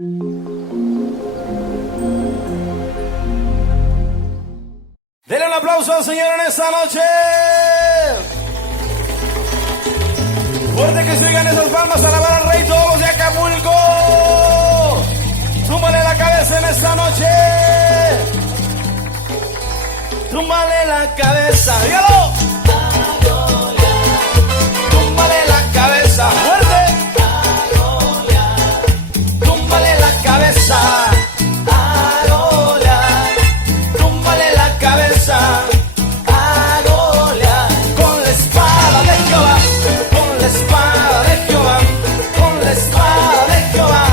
Denle un aplauso al Señor en esta noche. Fuerte que se oigan esas palmas, alabar al Rey todos los de Acapulco. Túmbale la cabeza en esta noche. Túmbale la cabeza, dígalo. Túmbale la cabeza, fuerte. Túmbale la cabeza. Túmbale la cabeza a Goliat. Con la espada de Jehová, con la espada de Jehová, con la espada de Jehová,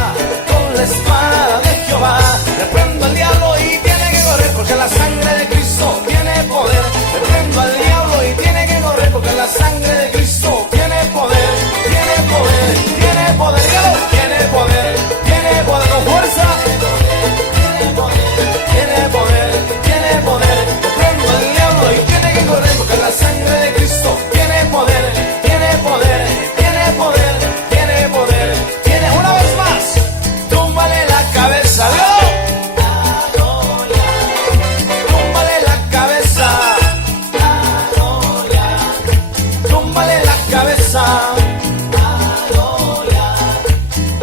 con la espada de Jehová. Reprendo al diablo y tiene que correr porque la sangre de Cristo tiene poder. Reprendo al diablo y tiene que correr porque la sangre de Cristo tiene poder, tiene poder, tiene poder, dígalo, tiene poder, tiene poder con fuerza. Tiene poder, tiene poder. Reprendo al diablo y tiene que correr porque la sangre de Cristo tiene poder, tiene poder, tiene poder, tiene poder. Tiene una vez más. Túmbale la cabeza, Dios. Túmbale la cabeza. Túmbale la cabeza.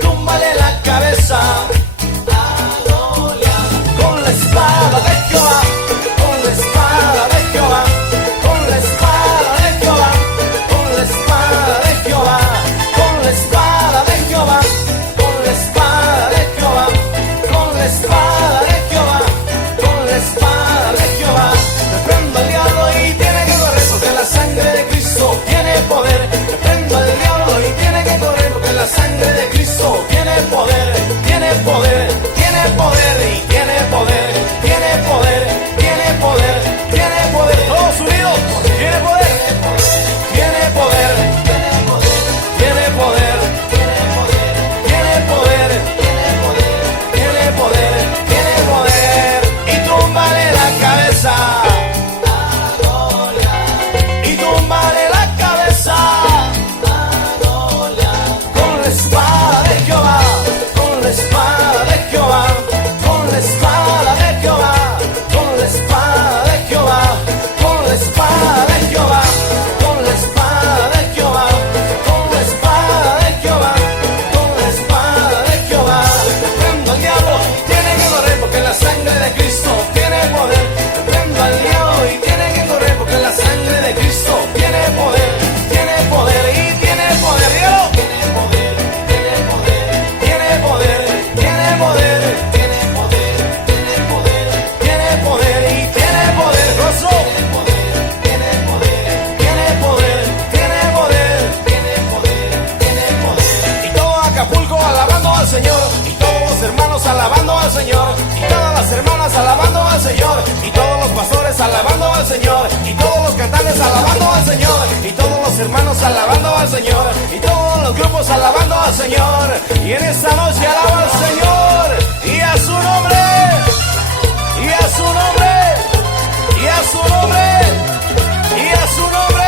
Túmbale la cabeza. Con la espada de Jehová, con la espada de Jehová, con la espada de Jehová, con la espada de Jehová, con la espada de Jehová, con la espada de Jehová, con la espada de Jehová, con la espada de Jehová. Reprendo al diablo y tiene que correr porque la sangre de Cristo tiene poder. Reprendo al diablo y tiene que correr porque la sangre de Cristo tiene poder, tiene poder, tiene poder y tiene poder, tiene poder, tiene poder, tiene poder. Todos unidos, tiene poder, tiene poder, tiene poder, tiene poder, tiene poder, tiene poder. Y túmbale la cabeza, y túmbale la cabeza, con la espada de Jehová, con la espada de Jehová, con la espada de Jehová, con la espada de Jehová, con la espada de Jehová, con la espada de Jehová, con la espada de Jehová, con la espada de Jehová. Reprendo al diablo, tiene que correr porque la sangre de Cristo tiene poder. Reprendo al diablo y tiene que correr porque la sangre de Cristo tiene poder, tiene poder y tiene poder. Dígalo. Tiene poder, tiene poder, tiene poder, tiene poder, tiene poder, tiene poder, tiene poder y tiene poder. Gozo. Tiene poder, tiene poder, tiene poder, tiene poder, tiene poder. Y todo Acapulco alabando al Señor, y todos los hermanos alabando al Señor, y todas las hermanas alabando al Señor, y todos los pastores alabando al Señor, y todos los cantantes alabando al Señor, y todos los hermanos alabando al Señor, y todos los grupos alabando al Señor. Y en esta noche alaba al Señor y a su nombre, y a su nombre, y a su nombre, y a su nombre.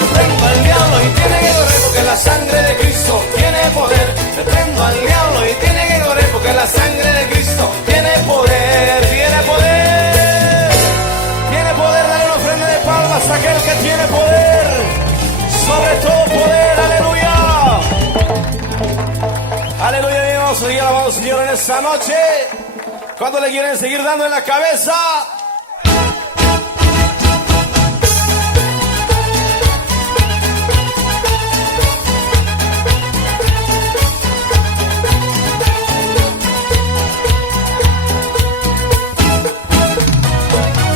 Reprendo al diablo y tiene que correr porque la sangre de Cristo tiene poder. Reprendo al diablo y tiene que correr porque la sangre de Cristo tiene poder, tiene poder, tiene poder. Dale una ofrenda de palmas a aquel que tiene poder, sobre todo poder, aleluya. Aleluya, bien, vamos a seguir alabando al Señor en esta noche. ¿Cuántos le quieren seguir dando en la cabeza?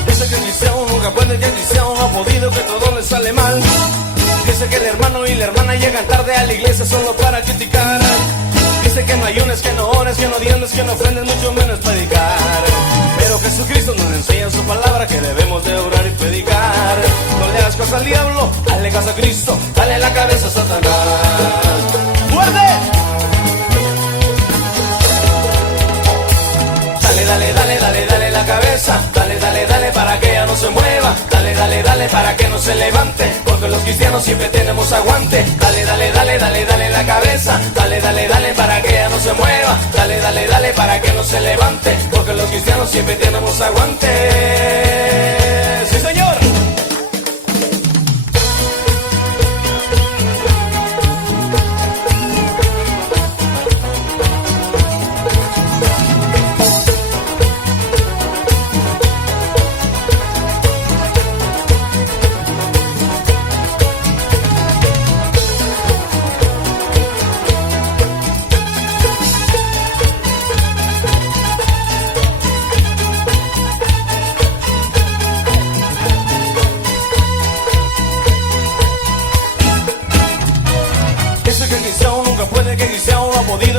Dice que el cristiano nunca puede, que el cristiano no ha podido, que todo le sale mal. Dice que el hermano y la hermana llegan tarde a la iglesia solo para criticar. Dice que no ayunes, que no ores, que no diezmes, que no ofrendes, mucho menos predicar. Pero Jesucristo nos enseña en su palabra que debemos de orar y predicar. No le hagas caso al diablo, hazle caso a Cristo, dale la cabeza a Satanás. ¡Fuerte! Dale, dale, dale, dale, dale la cabeza. Dale, dale, dale para que ella no se mueva. Dale, dale, dale para que no se levante, porque los cristianos siempre tenemos aguante. Dale, dale, dale, dale, dale la cabeza, dale, dale, dale para que ella no se mueva. Dale, dale, dale para que no se levante, porque los cristianos siempre tenemos aguante. ¡Sí, señor!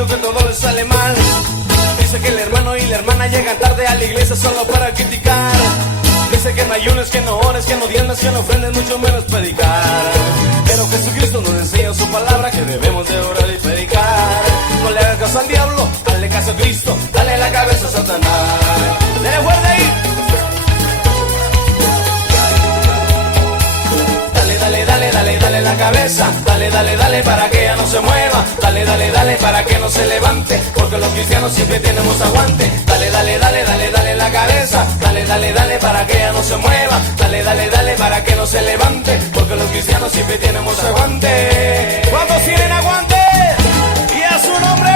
Que todo le sale mal. Dice que el hermano y la hermana llegan tarde a la iglesia solo para criticar. Dice que no ayunes, que no ores, que no diezmes, que no ofrendes, mucho menos predicar. Pero Jesucristo nos enseña su palabra que debemos de orar y predicar. No le hagas caso al diablo, dale caso a Cristo, dale la cabeza a Satanás. ¡Dale fuerte ahí! Dale, dale, dale, dale la cabeza, dale, dale, dale para que ella no se mueva. Dale, dale, dale para que no se levante, porque los cristianos siempre tenemos aguante. Dale, dale, dale, dale, dale la cabeza, dale, dale, dale para que ella no se mueva. Dale, dale, dale para que no se levante, porque los cristianos siempre tenemos aguante. ¿Cuántos tienen aguante? Y a su nombre.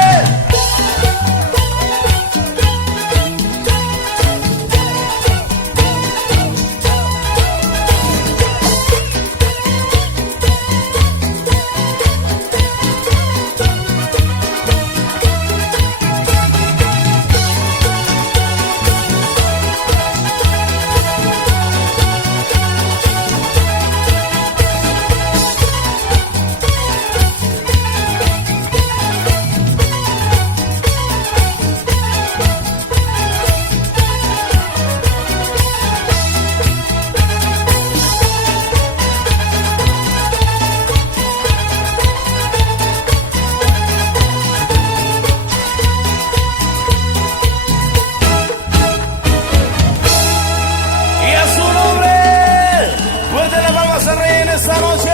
Esta noche,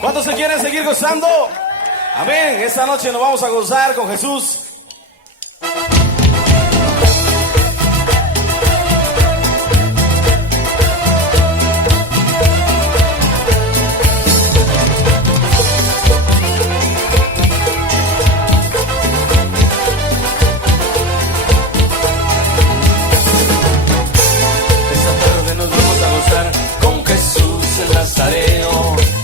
¿cuántos se quieren seguir gozando? Amén, esta noche nos vamos a gozar con Jesús.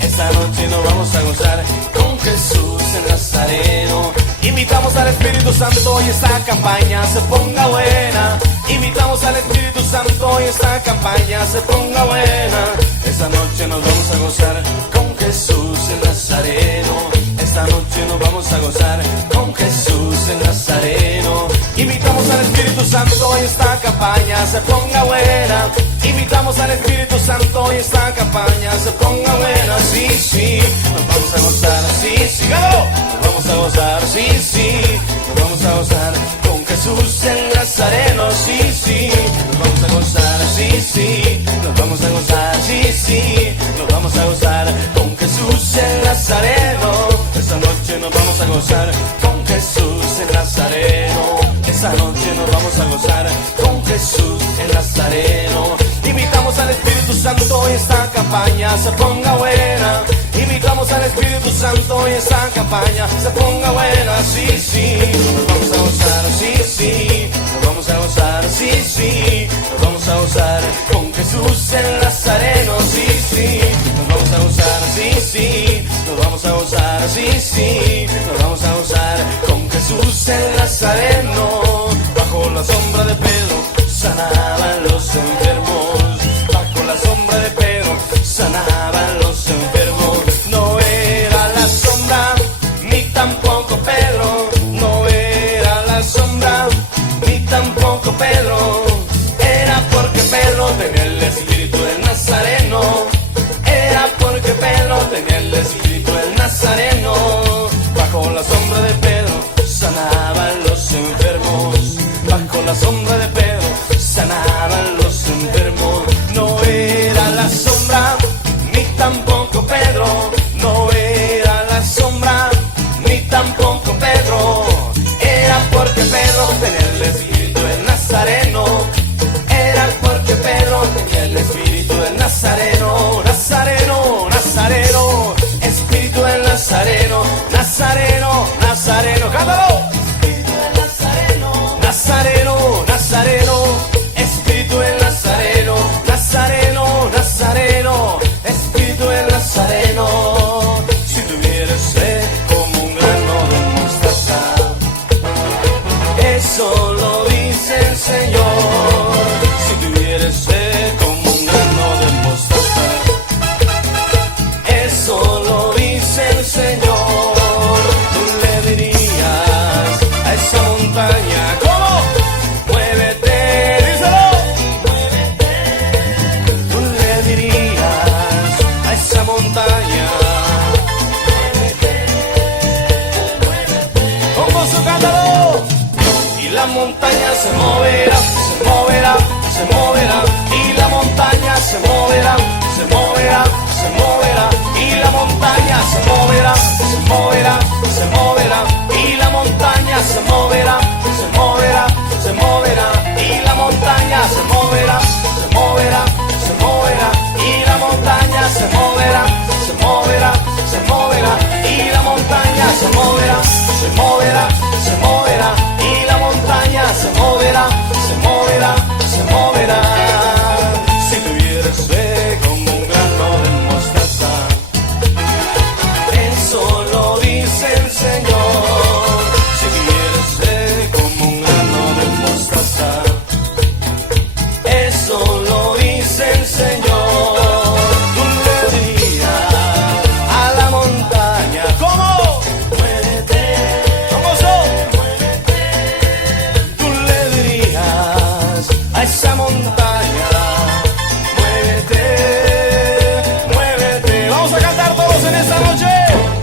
Esta noche nos vamos a gozar con Jesús el Nazareno. Invitamos al Espíritu Santo y esta campaña se ponga buena. Invitamos al Espíritu Santo y esta campaña se ponga buena. Esta noche nos vamos a gozar con Jesús el Nazareno. Esta noche nos vamos a gozar con Jesús el Nazareno. Invitamos al Espíritu Santo y esta campaña se ponga buena. Invitamos al Espíritu Santo y esta campaña se ponga buena. Sí, sí, nos vamos a gozar, sí, sí, ¡galo! Nos vamos a gozar, sí, sí, nos vamos a gozar con Jesús el Nazareno. Sí, sí, nos vamos a gozar, sí, sí, nos vamos a gozar, sí, sí, nos vamos a gozar con Jesús el Nazareno. Esta noche nos vamos a gozar con Jesús el Nazareno. Esta noche nos vamos a gozar con Jesús el Nazareno. Invitamos al Espíritu Santo y esta campaña se ponga buena. Invitamos al Espíritu Santo y esta campaña se ponga buena. Sí, sí, nos vamos a gozar, sí, sí, nos vamos a gozar, sí, sí, nos vamos a gozar con Jesús el Nazareno. Sí, sí, nos vamos a gozar, sí, sí, nos vamos a gozar, sí, sí, nos vamos a gozar con Jesús el Nazareno. Bajo la sombra de Pedro sanaban los enfermos. Bajo la sombra de Pedro sanaban los enfermos. No era la sombra ni tampoco Pedro. No era la sombra ni tampoco Pedro. Era porque Pedro tenía el espíritu del Nazareno. Era porque Pedro tenía el espíritu del Nazareno. Bajo la sombra de Pedro sanaban los enfermos. Eso lo dice el Señor. Si tuvieras fe como un grano de mostaza, eso lo dice el Señor. Tú le dirías a esa montaña, ¿cómo? Muévete, díselo. Muévete. Tú le dirías a esa montaña, muévete, muévete. Con gozo cántalo. Y la montaña se moverá, se moverá, se moverá. Y la montaña se moverá, se moverá, se moverá. Y la montaña se moverá, se moverá, se moverá. Y la montaña se moverá, se moverá, se moverá. Y la montaña se moverá, se moverá, se moverá. Y la montaña se moverá, se moverá, se moverá. Y la montaña se moverá, se moverá, se moverá. Y la montaña se moverá, se moverá, se moverá. Si tuvieras fe como un grano de mostaza, eso lo dice el Señor. Si tuvieras fe como un grano de mostaza, eso lo dice el Señor. Tú le dirías a la montaña, ¿cómo? Muévete, ¿cómo son? Muévete. Tú le dirías a esa montaña, muévete, muévete. Vamos a cantar todos en esta noche.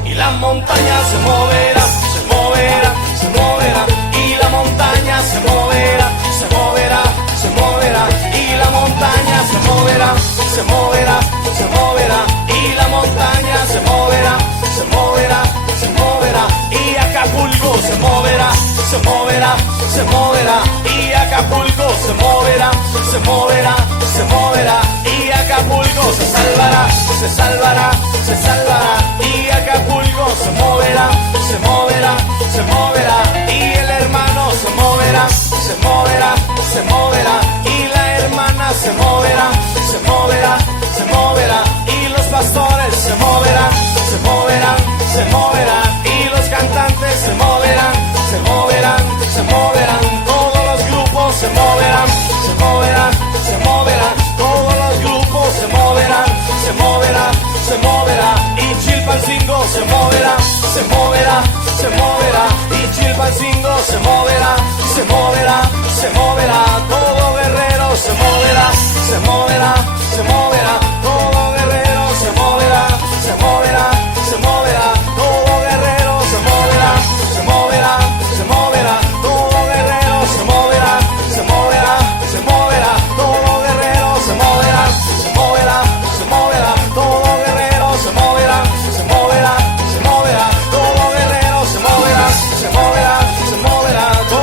Y la montaña se moverá, se moverá, se moverá. Y la montaña se moverá, se moverá, se moverá. Y la montaña se moverá, se moverá, se moverá. Y la montaña se moverá, se moverá, se moverá. Y Acapulco se moverá, se moverá, se moverá. Y Acapulco se moverá, se moverá, se moverá. Y Acapulco se salvará, se salvará, se salvará. Y Acapulco se moverá, se moverá, se moverá. Y el hermano se moverá, se moverá, se moverá. Y la hermana se moverá, se moverá, se moverá. Y los pastores se moverán, se moverán, se moverán. Y los cantantes se moverán, se moverán, se moverán. Todos los grupos se moverán, se moverán, se moverán. Todos los grupos se moverán, se moverán, se moverá. Y Chilpancingo se moverá, se moverá, se moverá. Y Chilpancingo se moverá, se moverá, se moverá. Todo Guerrero se moverá, se moverá, se moverá. Todo Guerrero se moverá, se moverá, se moverá. Todo Guerrero se moverá, se moverá, se moverá. Todo Guerrero se moverá, se moverá, se moverá. Todo Guerrero se moverá, se moverá, se moverá. Todo Guerrero se moverá, se moverá, se moverá. Todo Guerrero se moverá, se moverá, se moverá.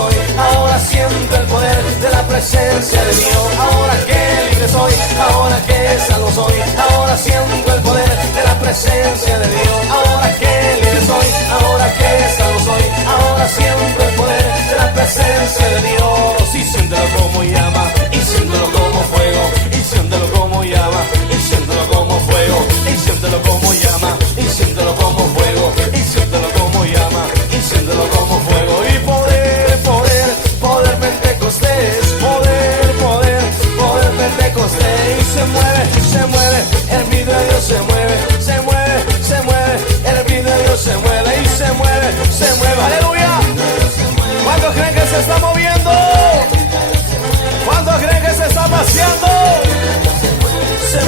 soy, ahora siento el poder de la presencia de Dios. Ahora que libre soy, ahora que salvo soy, ahora siento el poder de la presencia de Dios. Ahora que libre soy, ahora que salvo soy, ahora siento el poder de la presencia de Dios. Y siéntelo como llama, y siéntelo como fuego, y siéntelo como llama, y siéntelo como fuego, y siéntelo como llama, y siéntelo como fuego, y siéntelo como llama, y siéntelo como fuego. Y poder, poder, poder Pentecostés, poder, poder, poder Pentecostés. Y se mueve, el Espíritu de Dios se mueve, se mueve, se mueve, el Espíritu de Dios se mueve, y se mueve, aleluya. ¿Cuántos creen que se está moviendo? ¿Cuántos creen que se está paseando? Se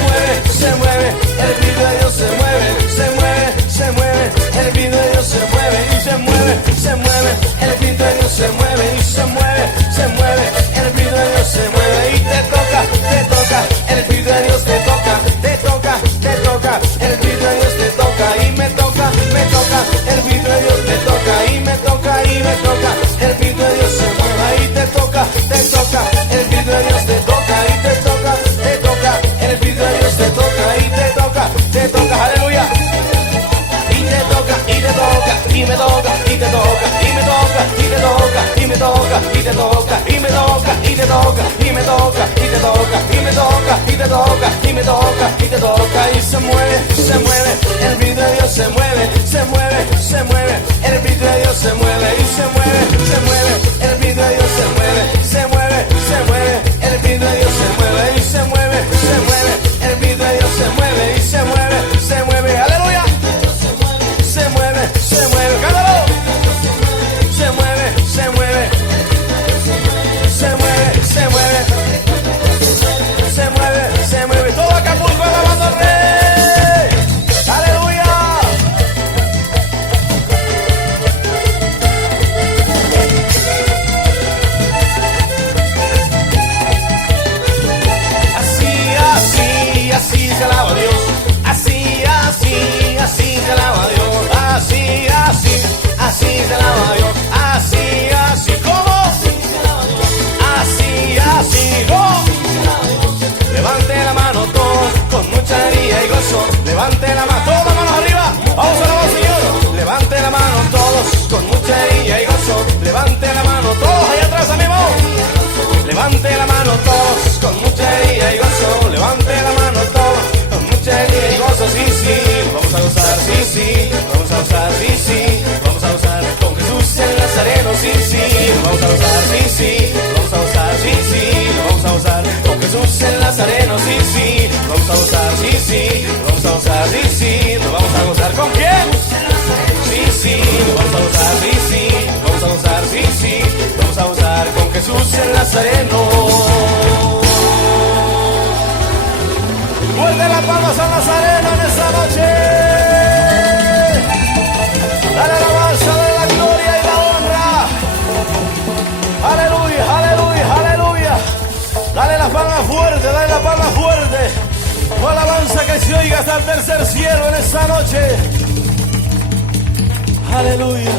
mueve, el Espíritu de Dios se mueve, se mueve, el Espíritu de Dios se mueve, y se mueve, el Espíritu de Dios se mueve, y se mueve, el Espíritu de Dios se mueve, y te toca, el Espíritu de Dios te toca, el Espíritu de Dios te toca, y me toca, el Espíritu de Dios te toca, y me toca, el Espíritu de Dios se mueve, y te toca, el Espíritu de Dios te toca, y te toca, el Espíritu de Dios te toca, y te toca, aleluya. Y te toca, y te toca, y me toca, y te toca, y me toca, y te toca, y me toca, y te toca, y me toca, y te toca, y me toca, y te toca, y me toca, y te toca, y me toca, y te toca, y se mueve, el Espíritu de Dios se mueve, el Espíritu de Dios se mueve, y se mueve, el Espíritu de Dios se mueve, el Espíritu de Dios se mueve, y se mueve, el Espíritu de Dios se mueve, y se mueve, aleluya. Se mueve, cántalo. Se mueve, todo Acapulco alabando al Rey. Aleluya. Así se alaba a Dios. Así se alaba a Dios. Así se alaba a Dios. Así, ¿cómo? Así, ¿cómo? Levante la mano todos con mucha alegría y gozo. Levante la mano, todas las manos arriba. Vamos a alabar al Señor. Levante la mano todos con mucha alegría y gozo. Levante la mano todos allá atrás, amigo. Levante la mano todos con mucha alegría y gozo. Levante la mano todos con mucha alegría y gozo. Sí, vamos a gozar, sí, vamos a gozar, sí, vamos a gozar con Jesús el Nazareno, sí, vamos a gozar, sí, vamos a gozar, sí, vamos a gozar con Jesús el Nazareno, sí, vamos a gozar, sí, vamos a gozar, sí, nos vamos a gozar con quién, sí, vamos a gozar, sí, vamos a gozar, sí, vamos a gozar con Jesús el Nazareno. Fuerte las palmas al Nazareno en esta noche. Dale alabanza, dale la gloria y la honra. Aleluya, aleluya, aleluya. Dale la palma fuerte, dale la palma fuerte. Tu alabanza que se oiga hasta el tercer cielo en esta noche. Aleluya.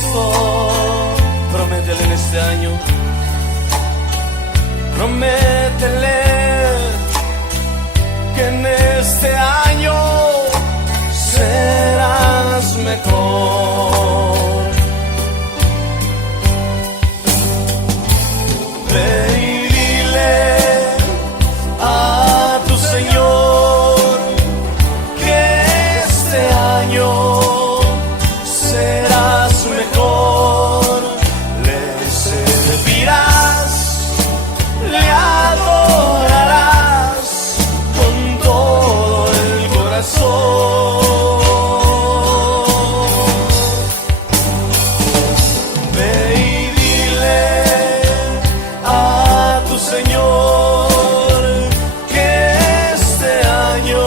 Cristo. Prométele en este año, prométele que en este año serás mejor. Ve y dile a tu Señor que este año serás mejor. Le servirás, le adorarás con todo el corazón. Ve y dile a tu Señor que este año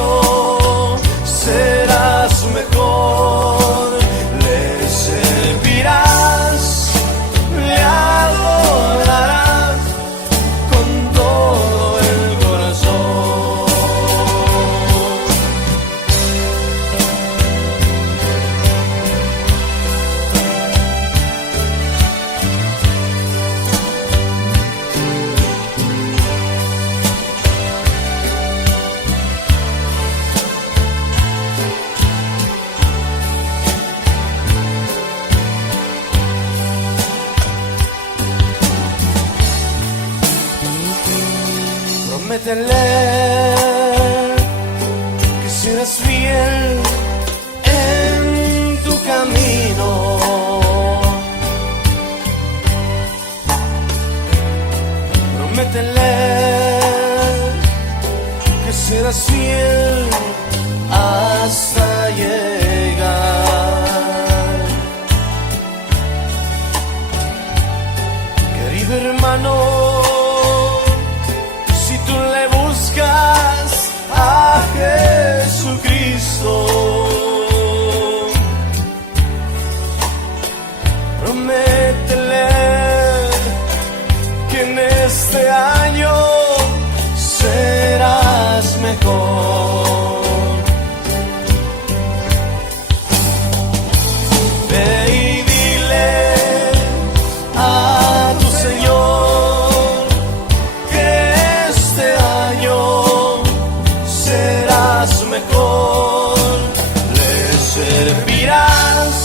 serás mejor. Le servirás, le adorarás con todo el corazón. Prométele que serás fiel en tu camino. Prométele que serás fiel hasta llegar. Querido hermano, si tú le buscas a Jesucristo, prométele que en este año serás mejor. Ve y dile a tu Señor que este año serás mejor. Le servirás,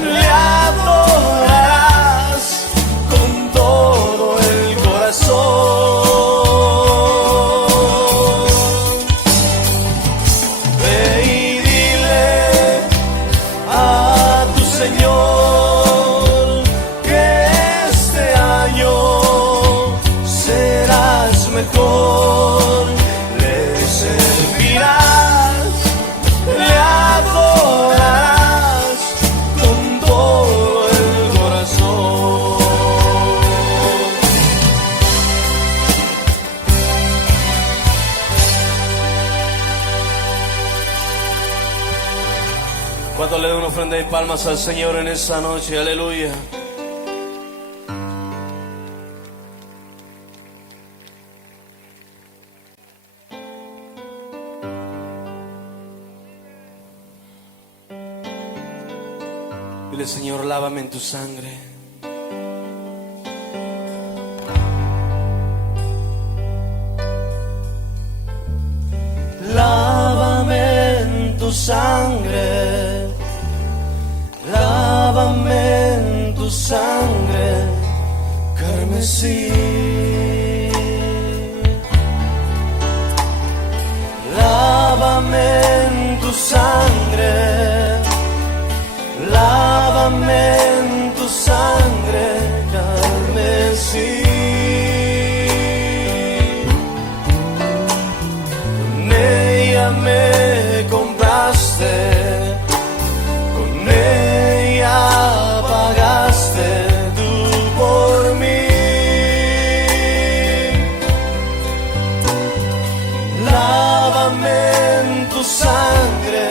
le adorarás con todo el corazón. Ve y dile a tu Señor que este año serás mejor. Le servirás, le adorarás con todo el corazón. ¿Cuánto le da una ofrenda y palmas al Señor en esta noche? Aleluya. Dile, Señor, lávame en tu sangre. Lávame en tu sangre, lávame en tu sangre carmesí. Lávame en tu sangre, lávame en tu sangre carmesí. Con ella me compraste, con ella pagaste tú por mí. Lávame en tu sangre,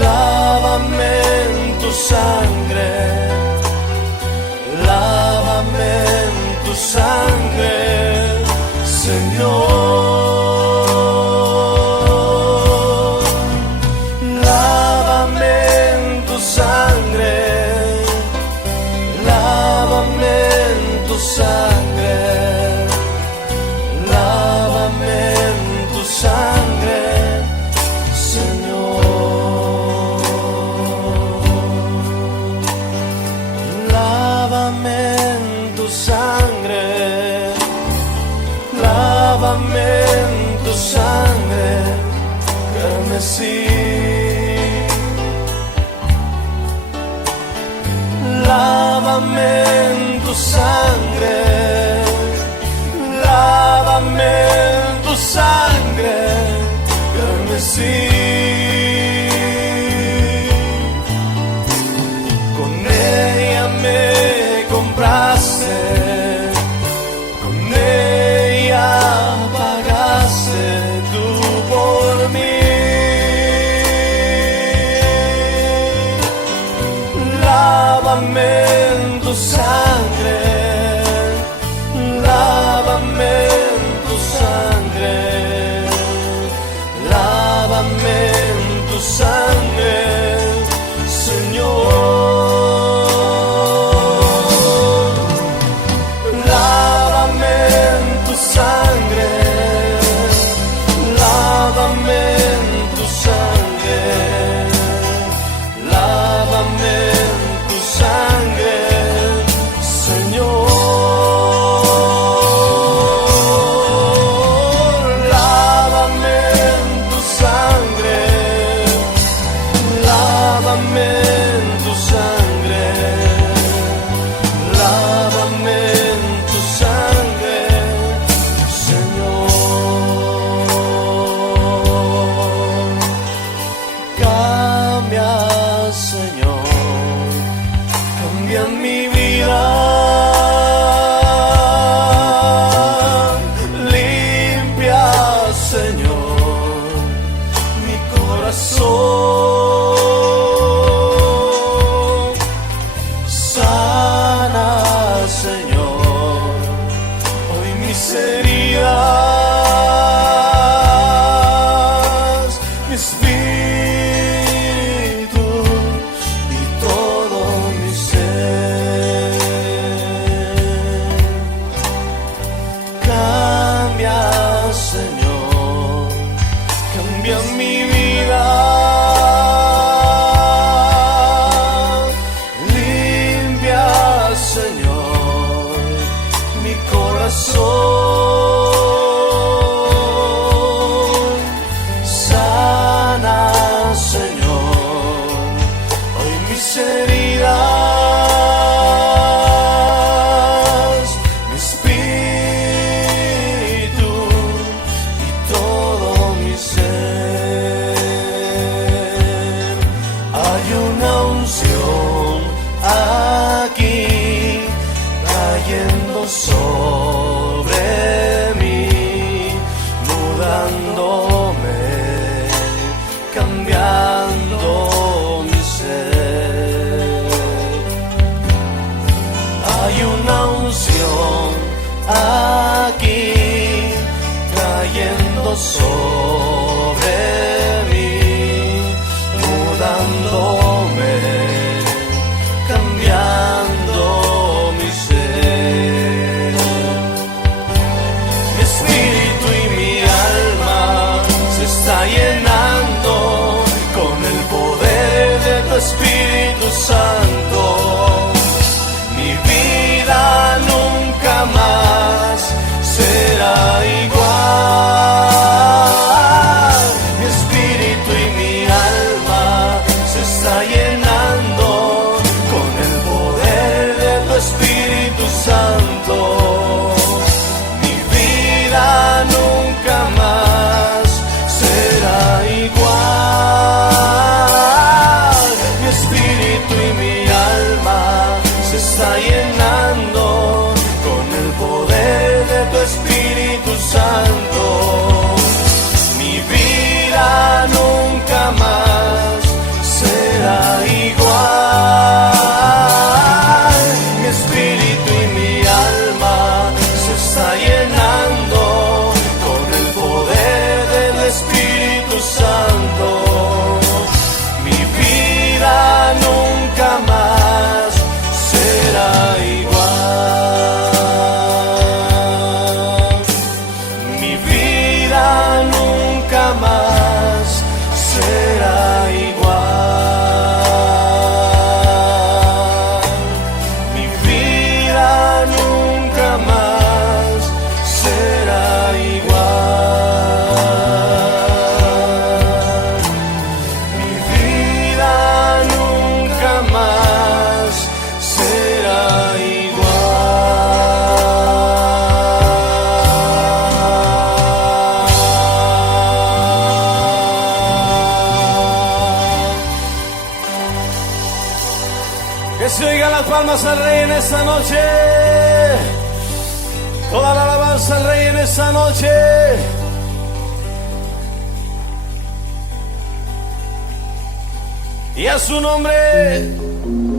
lávame en tu sangre, lávame en tu sangre, Señor. Lávame en tu sangre, tu sangre, lávame en tu sangre, carmesí. Lávame en tu sangre, lávame en tu sangre, carmesí. Con ella me compraste, con ella pagaste tú por mí. Lávame en tu sangre, lávame en tu sangre, lávame en tu sangre, Señor. Lávame en tu sangre, lávame en tu sangre, lávame en tu sangre, Señor. Lávame en tu sangre, lávame en tu sangre, lávame en tu sangre, Señor. Cambia, Señor, cambia mi vida, limpia, Señor, mi corazón, sana, Señor, hoy mis heridas, mi espíritu y todo mi ser. Cambia, Señor, cambia mi vida, limpia, Señor, mi corazón, sana, Señor, hoy mis heridas, mi espíritu y todo mi ser. Hay una unción aquí cayendo sobre mí, mudándome, cambiando mi ser. Hay una unción aquí cayendo sobre mí, mudándome, cambiando mi ser. Mi espíritu y mi alma se está llenando con el poder de tu Espíritu Santo. Mi vida nunca más será igual. traigan las palmas al Rey en esta noche. Toda la alabanza al Rey en esta noche. Y a su nombre.